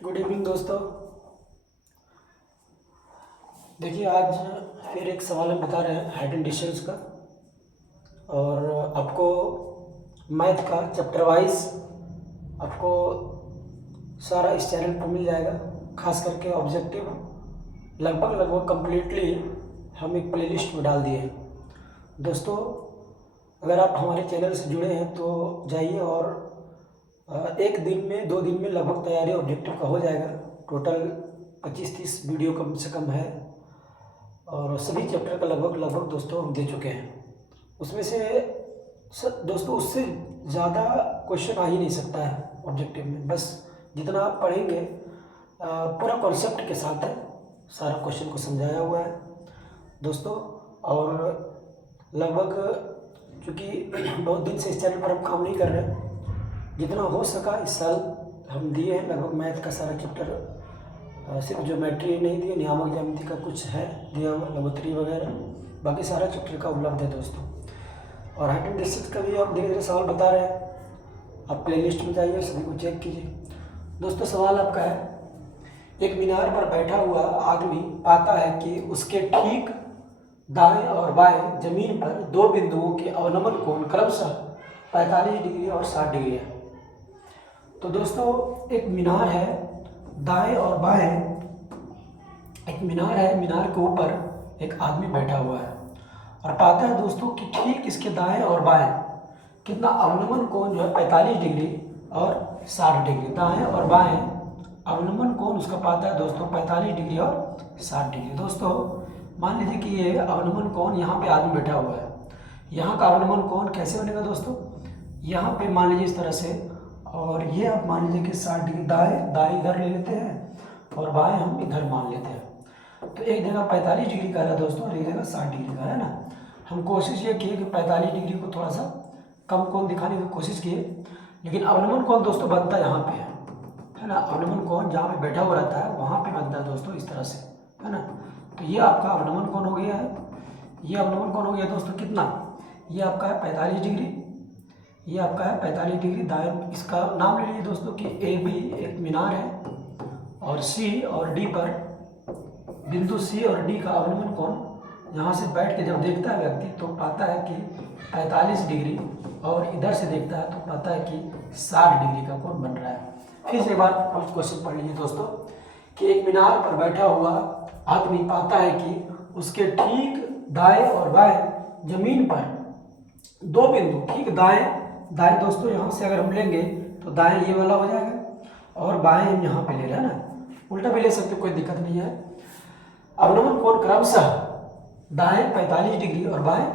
Good evening दोस्तों। देखिए, आज फिर एक सवाल हम बता रहे हैं हाइट एंड डिस्टेंस का। और आपको मैथ का चैप्टर वाइज आपको सारा इस चैनल पर मिल जाएगा। खास करके ऑब्जेक्टिव लगभग कम्प्लीटली हम एक प्लेलिस्ट में डाल दिए हैं। दोस्तों, अगर आप हमारे चैनल से जुड़े हैं तो जाइए और एक दिन में 2 दिन में लगभग तैयारी ऑब्जेक्टिव का हो जाएगा। टोटल 25-30 वीडियो कम से कम है और सभी चैप्टर का लगभग दोस्तों हम दे चुके हैं। उसमें से दोस्तों उससे ज़्यादा क्वेश्चन आ ही नहीं सकता है ऑब्जेक्टिव में। बस जितना आप पढ़ेंगे पूरा कॉन्सेप्ट के साथ है, सारा क्वेश्चन को समझाया हुआ है दोस्तों। और लगभग चूँकि बहुत दिन से इस चैनल पर हम काम नहीं कर रहे, जितना हो सका इस साल हम दिए हैं। लगभग मैथ का सारा चैप्टर, सिर्फ ज्योमेट्री नहीं दिए, नियामक ज्यामिति का कुछ है दिया हुआ, लघुत्तरी वगैरह, बाकी सारा चैप्टर का उपलब्ध है दोस्तों। और हाइट एंड डिस्टेंस का भी आप धीरे धीरे सवाल बता रहे हैं। आप प्ले लिस्ट में जाइए, सभी को चेक कीजिए। दोस्तों, सवाल आपका है, एक मीनार पर बैठा हुआ आदमी पाता है कि उसके ठीक दाएं और बाएं जमीन पर 2 बिंदुओं के अवनमन कोण क्रमशः 45 डिग्री और 60 डिग्री है। तो दोस्तों, एक मीनार है, दाएं और बाएं एक मीनार है, मीनार के ऊपर एक आदमी बैठा हुआ है और पाता है दोस्तों कि ठीक इसके दाएं और बाएं कितना अवनमन कोण जो है 45 डिग्री और 60 डिग्री। दाएं और बाएं अवनमन कोण उसका पाता है दोस्तों 45 डिग्री और 60 डिग्री। दोस्तों, मान लीजिए कि ये अवनमन कोण, यहाँ पे आदमी बैठा हुआ है, यहाँ का अवनमन कोण कैसे बनेगा दोस्तों? यहाँ पे मान लीजिए इस तरह से, और ये आप मान लीजिए कि 60 डिग्री। दाएं इधर ले लेते हैं और बाएं हम इधर मान लेते हैं। तो एक जगह 45 डिग्री का है दोस्तों और एक जगह 60 डिग्री का है ना। हम कोशिश ये किए कि 45 डिग्री को थोड़ा सा कम कोण दिखाने की कोशिश किए, लेकिन अवनमन कोण दोस्तों बनता यहाँ पे है ना। अवनमन कोण जहाँ पे बैठा हुआ रहता है वहाँ पे बनता है दोस्तों इस तरह से, है ना। तो ये आपका अवनमन कोण हो गया है। ये अवनमन कोण हो गया दोस्तों कितना? ये आपका है 45 डिग्री, ये आपका है 45 डिग्री। दाएं इसका नाम ले लीजिए दोस्तों कि ए बी एक मीनार है और सी और डी पर, बिंदु सी और डी का अवनमन कोण यहाँ से बैठ के जब देखता है व्यक्ति तो पाता है कि 45 डिग्री, और इधर से देखता है तो पाता है कि 60 डिग्री का कोण बन रहा है। फिर से एक बार आप क्वेश्चन पढ़ लीजिए दोस्तों कि एक मीनार पर बैठा हुआ आदमी पाता है कि उसके ठीक दाएं और बाएं जमीन पर 2 बिंदु, ठीक दाएं दोस्तों यहाँ से अगर हम लेंगे तो दाएं ये वाला हो जाएगा और बाएं हम यहाँ पे ले रहे हैं ना, उल्टा भी ले सकते, कोई दिक्कत नहीं है। अवनमन कोण क्रमशः दाएं 45 डिग्री और बाएं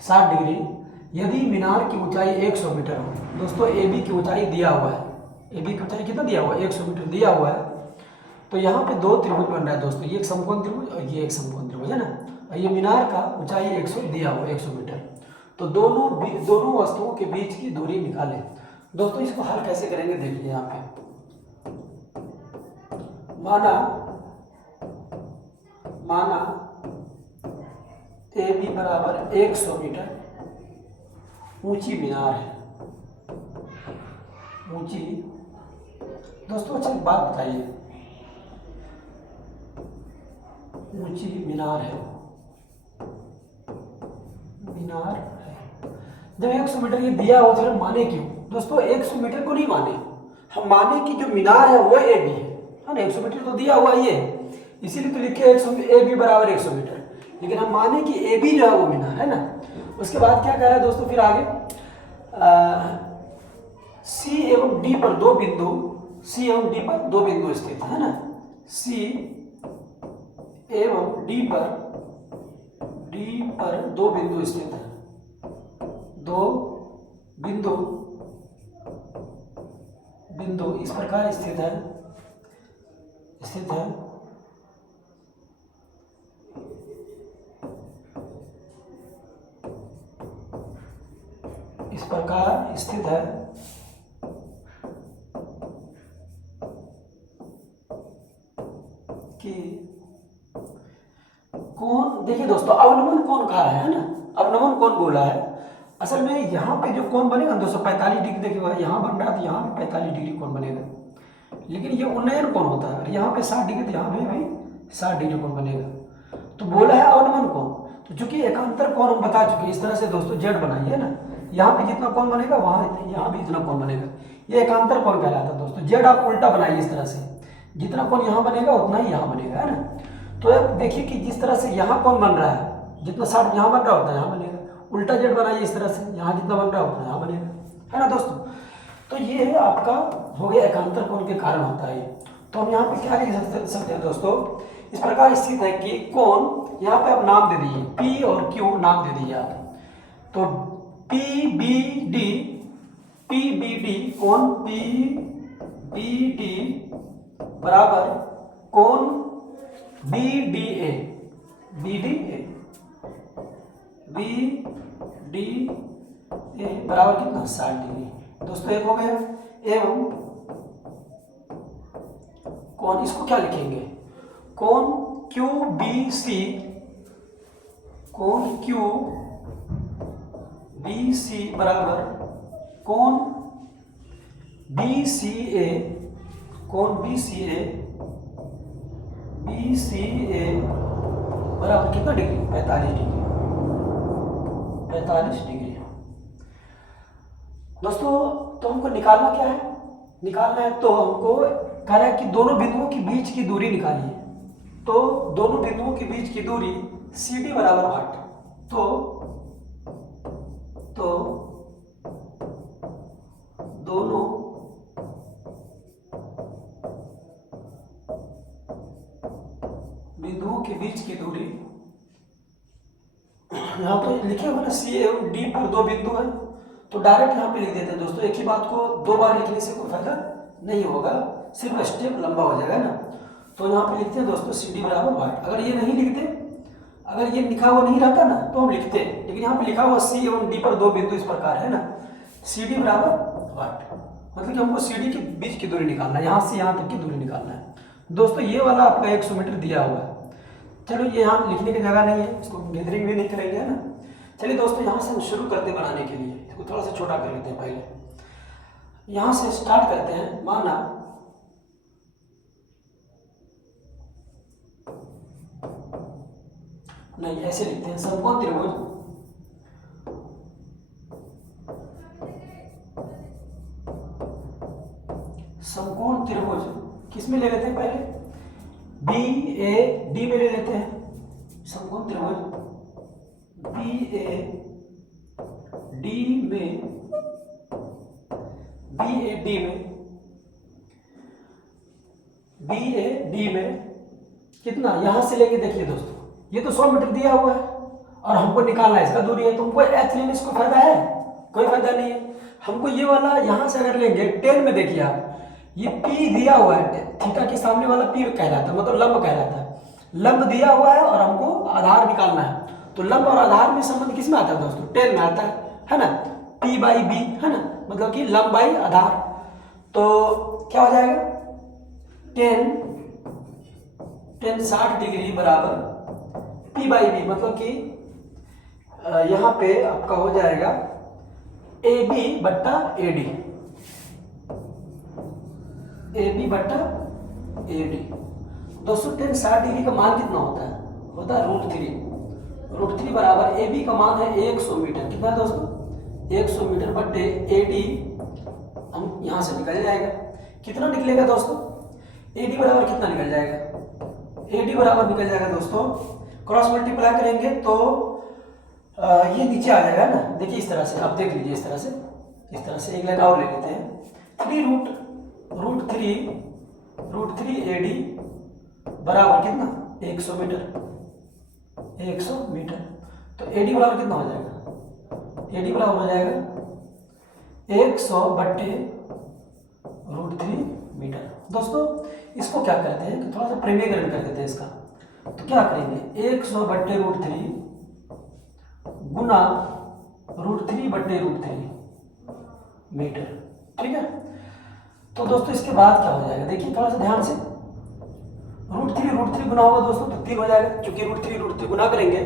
60 डिग्री यदि मीनार की ऊंचाई 100 मीटर हो। दोस्तों, ए बी की ऊंचाई दिया हुआ है, ए बी की ऊंचाई कितना दिया हुआ है? 100 मीटर दिया हुआ है। तो यहाँ पे 2 त्रिभुज बन रहा है दोस्तों, ये एक समकोण त्रिभुज और ये एक समकोण त्रिभुज है ना। और ये मीनार का ऊंचाई 100 दिया हुआ है, 100 मीटर। तो दोनों वस्तुओं के बीच की दूरी निकालें। दोस्तों, इसको हल कैसे करेंगे देखिए। यहाँ पे माना ए बी बराबर 100 मीटर ऊंची मीनार है, ऊंची। दोस्तों, अच्छा एक बात बताइए, ऊंची मीनार है, मीनार है। जब 100 मीटर ये दिया हो तो माने क्यों? दोस्तों, 100 मीटर को नहीं माने, हम माने कि जो मीनार है वो ए बी है ना। 100 मीटर तो दिया हुआ ये, इसीलिए तो लिखे 100 ए बी बराबर 100 मीटर। लेकिन हम माने कि ए बी जो है वो मीनार है ना। उसके बाद क्या कह रहा है दोस्तों फिर आगे, सी एवं डी पर 2 बिंदु, सी एवं डी पर 2 बिंदु स्थित है ना। सी एवं डी पर 2 बिंदु स्थित है, 2 बिंदु इस प्रकार स्थित है इस प्रकार स्थित है कि कोण, देखिए दोस्तों, अवनमन कोण कहा है ना, अवनमन कोण बोला है। असल में यहाँ पे जो कोण बनेगा 245 डिग्री, देखिएगा यहाँ बन रहा है तो यहाँ पे 45 डिग्री कोण बनेगा। लेकिन ये उन्नयन कोण होता है, और यहाँ पे 60 डिग्री, तो यहाँ पे भी 60 डिग्री कोण बनेगा। तो बोला है अवनमन कोण, तो चूंकि एकांतर कोण हम बता चुके इस तरह से दोस्तों जेड बनाइए ना, यहाँ पे जितना कोण बनेगा वहाँ यहाँ भी इतना कोण बनेगा, ये एकांतर कोण कहलाता है दोस्तों। जेड आप उल्टा बनाइए इस तरह से, जितना कोण यहाँ बनेगा उतना ही यहाँ बनेगा, है ना। तो अब देखिए कि जिस तरह से यहाँ कोण बन रहा है, जितना 60 यहाँ बन रहा होता है यहाँ बनेगा, उल्टा जेड बनाइए इस तरह से, यहाँ जितना बन रहा है उतना यहाँ बनेगा, है ना दोस्तों। तो ये आपका हो गया एकांतर कोण के कारण होता है। तो हम यहाँ पे क्या लिख सकते हैं दोस्तों, इस प्रकार स्थित है कि कोण, यहाँ पे आप नाम दे दीजिए P और Q नाम दे दीजिए आप। तो PBD कोण PBD बराबर कोण BDA बराबर कितना 60 डिग्री दोस्तों, एक हो गया। एवं कोण, इसको क्या लिखेंगे, कोण QBC बराबर कोण BCA बराबर कितना डिग्री, 45 डिग्री दोस्तों। तो हमको निकालना क्या है, निकालना है तो हमको कह रहा है कि दोनों बिंदुओं के बीच की दूरी निकालिए। तो दोनों बिंदुओं के बीच की दूरी CD बराबर 8, तो दोनों बिंदुओं के बीच की दूरी, यहाँ पर लिखे हुए ना C एवं D पर दो बिंदु है, तो डायरेक्ट यहाँ पे लिख देते हैं दोस्तों। एक ही बात को दो बार लिखने से कोई फायदा नहीं होगा, सिर्फ स्टेप लंबा हो जाएगा ना। तो यहाँ पे लिखते हैं दोस्तों CD बराबर 8। अगर ये नहीं लिखते, अगर ये लिखा हुआ नहीं रहता ना तो हम लिखते, लेकिन यहाँ पे लिखा हुआ C एवं D पर दो बिंदु इस प्रकार है ना, CD बराबर 8, मतलब कि हमको CD के बीच की दूरी निकालना है, यहाँ से यहाँ तक की दूरी निकालना है दोस्तों। ये वाला आपका 100 मीटर दिया हुआ है। चलो ये यहाँ लिखने की जगह नहीं है, इसको गैदरिंग भी नहीं करेंगे, है ना। चलिए दोस्तों यहाँ से हम शुरू करते हैं बनाने के लिए, इसको थोड़ा सा छोटा कर लेते हैं। पहले यहाँ से स्टार्ट करते हैं। माना नहीं, ऐसे लिखते हैं, समकोण त्रिभुज किस में ले लेते हैं, पहले BAD में ले लेते हैं। समकोण त्रिभुज BAD में कितना, यहां से लेके देखिए दोस्तों, ये तो 100 मीटर दिया हुआ है और हमको निकालना है इसका दूरी है, तो हमको H लेने से कोई फायदा है, कोई फायदा नहीं है। हमको ये वाला यहां से अगर लेंगे 10 में, देखिए आप ये P दिया हुआ है, थीटा के सामने वाला P कहलाता है, मतलब लंब कहलाता है। लंब दिया हुआ है और हमको आधार निकालना है, तो लंब और आधार में संबंध किस में आता है दोस्तों, 10 में आता है ना, P/B है ना, मतलब कि लंब बाई आधार। तो क्या हो जाएगा, 10 60 डिग्री बराबर P/B, मतलब कि यहाँ पे आपका हो जाएगा AB बट्टा AD, दोस्तों 10 60 डिग्री का मान कितना होता है, √3 बराबर AB का मान है 100 मीटर, कितना है दोस्तों 100 मीटर बट्टे AD, हम यहाँ से निकल जाएगा, कितना निकलेगा दोस्तों, AD बराबर कितना निकल जाएगा, AD बराबर निकल जाएगा दोस्तों, क्रॉस मल्टीप्लाई करेंगे तो ये नीचे आ जाएगा ना, देखिए इस तरह से, आप देख लीजिए इस तरह से एक लाइन और ले लेते हैं, 3√3 AD बराबर कितना 100 मीटर, तो AD बराबर कितना हो जाएगा, AD बराबर हो जाएगा 100 बट्टे √3 मीटर। दोस्तों इसको क्या करते हैं कि थोड़ा सा प्रेमीकरण कर देते हैं इसका, तो क्या करेंगे 100 बट्टे √3 गुना √3 बट्टे √3 मीटर, ठीक है। तो दोस्तों इसके बाद क्या हो जाएगा, देखिए थोड़ा सा ध्यान से, √3 गुना होगा दोस्तों तो 3 हो जाएगा, क्योंकि √3 गुना करेंगे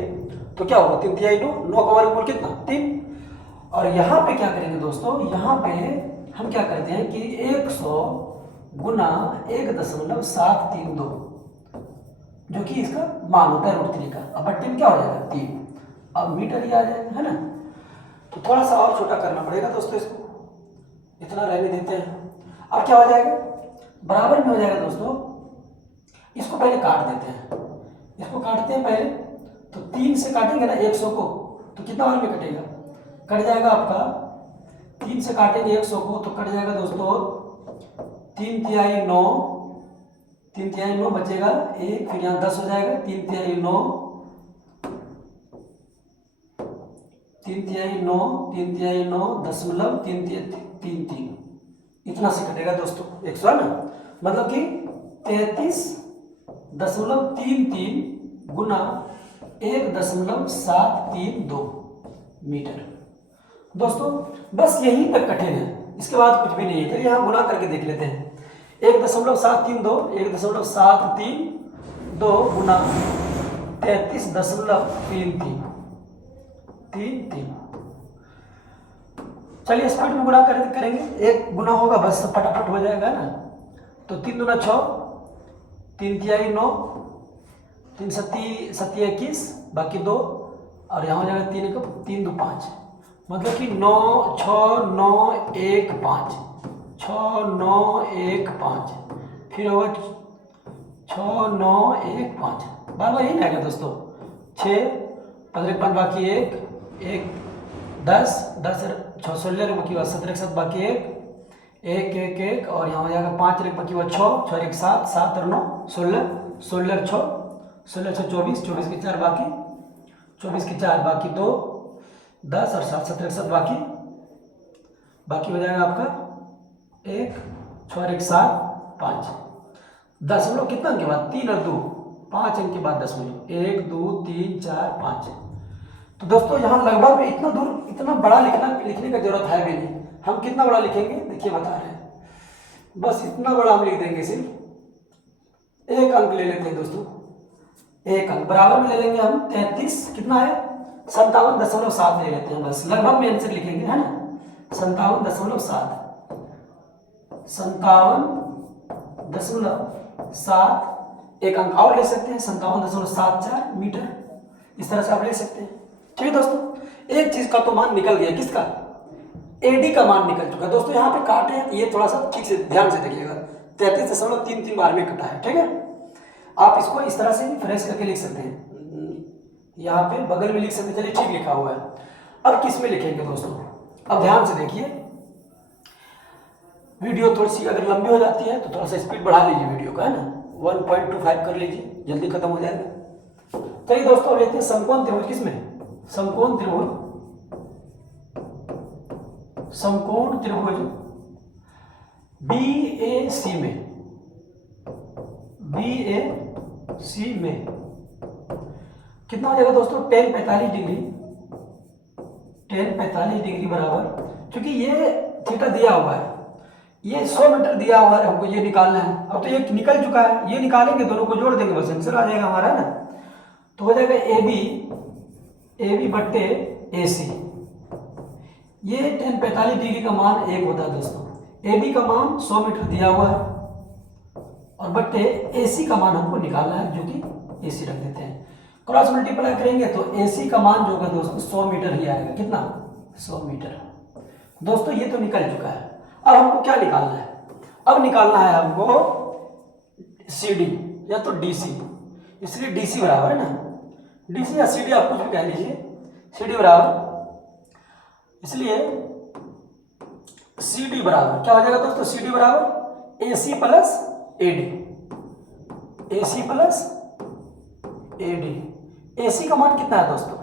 तो क्या होगा 3 3 9 का वर्गमूल कितना 3। और यहाँ पे क्या करेंगे दोस्तों, यहाँ पे हम क्या करते हैं कि 100 गुना 1.732 जो कि इसका मान होता है √3 का। अब बट्टे में क्या हो जाएगा 3, अब मीटर ही आ जाएगा, है ना। तो थोड़ा सा और छोटा करना पड़ेगा दोस्तों, इसको इतना रहने देते हैं। अब क्या हो जाएगा, बराबर में हो जाएगा दोस्तों। इसको पहले काट देते हैं, इसको काटते हैं पहले। तो 3 से काटेंगे ना 100 को, तो कितना बार में कटेगा, कट जाएगा आपका 3 से काटेंगे 100 को तो कट जाएगा दोस्तों 3 तिहाई 9, 3 तिहाई 9 बचेगा 1, फिर यहाँ 10 हो जाएगा 3 तिहाई 9, 3 तिहाई 9, 3 तिहाई 9 दशमलव 3 इतना से कटेगा दोस्तों 100, है ना। मतलब कि 33.33 गुना 1.732 मीटर। दोस्तों बस यहीं तक कठिन है, इसके बाद कुछ भी नहीं है। चलिए यहाँ गुना करके देख लेते हैं। 1.732 गुना 33.33। चलिए स्पीड में गुना करेंगे, एक गुना होगा बस फटाफट हो जाएगा ना। तो 3 दूना 6, 3 तिहाई 9, 3 सत्ती 21, बाकी 2 और यहाँ हो जाएगा 3 2 5, मतलब कि 9 6 9 1 5, 6 9 1 5, फिर होगा 6 9 1 5, बार बार यही आएगा दोस्तों। 6 15 5 बाकी 1 1 10 10 6 16 बाकी 17 7 बाकी 1 1 1 1 और यहाँ हो जाएगा 5 बाकी 6 6 1 7 7 और 9 16 16 6 16 6 24 24 के 4 बाकी 24 के 4 बाकी 2 10 और 7 17 7 बाकी हो जाएगा आपका 1 6 1 7 5। दशमलव कितना अंक के बाद 3 और 2 5 अंक के बाद दशमलव 1 2 3 4 5। तो दोस्तों यहाँ लगभग में इतना दूर इतना बड़ा लिखने का जरूरत है भी नहीं। हम कितना बड़ा लिखेंगे देखिए बता रहे हैं, बस इतना बड़ा हम लिख देंगे, सिर्फ 1 अंक ले लेते हैं दोस्तों, 1 अंक बराबर में ले लेंगे हम 33 कितना है 57.7 ले लेते हैं, बस लगभग में आंसर लिखेंगे, है ना। 57.7 एक अंक और ले सकते हैं 57.74 मीटर, इस तरह से आप ले सकते हैं। ठीक है दोस्तों, एक चीज का तो मान निकल गया, किसका, एडी का मान निकल चुका है दोस्तों। यहाँ पे काटे हैं, ये थोड़ा सा ठीक से ध्यान से देखिएगा, 33.33 बार में कटा है, ठीक है। आप इसको इस तरह से भी फ्रेश करके लिख सकते हैं, यहाँ पे बगल में लिख सकते हैं, चलिए ठीक लिखा हुआ है। अब किस में लिखेंगे दोस्तों, अब ध्यान से देखिए, वीडियो थोड़ी सी अगर लंबी हो जाती है तो थोड़ा सा स्पीड बढ़ा लीजिए वीडियो का, है ना, 1.25 कर लीजिए, जल्दी खत्म हो जाएगा। चलिए दोस्तों अब लेते हैं समकोण त्रिभुज, किसमें, समकोण त्रिभुज BAC में कितना हो जाएगा दोस्तों, tan 45 डिग्री बराबर, क्योंकि ये थीटा दिया हुआ है, ये 100 मीटर दिया हुआ है, हमको ये निकालना है। अब तो ये निकल चुका है, ये निकालेंगे, दोनों को जोड़ देंगे, बस आंसर आ जाएगा हमारा, ना। तो हो जाएगा AB बट्टे AC। ये tan 45 डिग्री का मान 1 होता है दोस्तों। AB का मान 100 मीटर दिया हुआ है और बट्टे AC का मान हमको निकालना है, जो कि AC रख देते हैं। क्रॉस मल्टीप्लाई करेंगे तो AC का मान जो होगा दोस्तों 100 मीटर ही आएगा, कितना, 100 मीटर। दोस्तों ये तो निकल चुका है, अब हमको क्या निकालना है, अब निकालना है हमको CD या तो DC, इसलिए DC बराबर है ना, DC या CD आप कुछ भी कह लीजिए, CD बराबर, इसलिए CD बराबर क्या हो जाएगा दोस्तों, CD बराबर AC प्लस AD। AC का मान कितना है दोस्तों,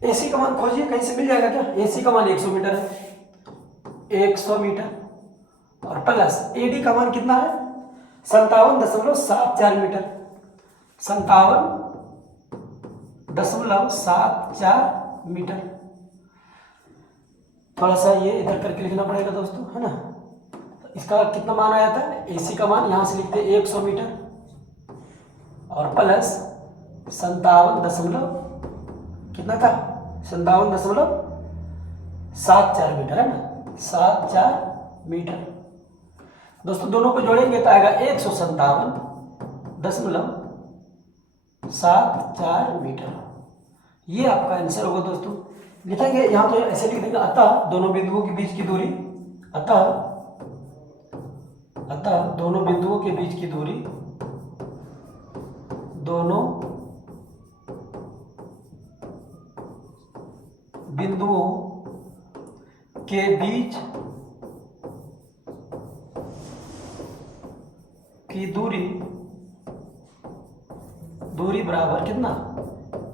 AC का मान खोजिए, कहीं से मिल जाएगा क्या। AC का मान 100 मीटर है, 100 मीटर, और प्लस AD का मान कितना है 57.74 मीटर, 57.74 मीटर। थोड़ा सा ये इधर करके लिखना पड़ेगा दोस्तों, है ना। इसका कितना मान आया था, AC का मान यहाँ से लिखते हैं 100 मीटर और प्लस 57 कितना था 57.74 मीटर, है ना, 74 मीटर। दोस्तों दोनों को जोड़ेंगे तो आएगा 157.74 मीटर। ये आपका आंसर होगा दोस्तों। लिखेंगे यहाँ तो ऐसे लिख देंगे, अतः दोनों बिंदुओं के बीच की दूरी, अतः दोनों बिंदुओं के बीच की दूरी, दोनों बिंदुओं के बीच की दूरी बराबर कितना,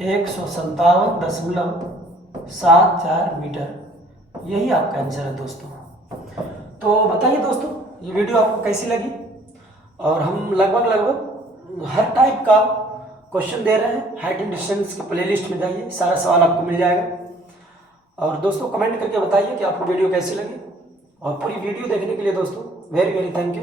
157.74 मीटर। यही आपका आंसर है दोस्तों। तो बताइए दोस्तों ये वीडियो आपको कैसी लगी, और हम लगभग हर टाइप का क्वेश्चन दे रहे हैं। हाइट एंड डिस्टेंस की प्लेलिस्ट में जाइए, सारा सवाल आपको मिल जाएगा। और दोस्तों कमेंट करके बताइए कि आपको वीडियो कैसी लगी, और पूरी वीडियो देखने के लिए दोस्तों वेरी वेरी थैंक यू।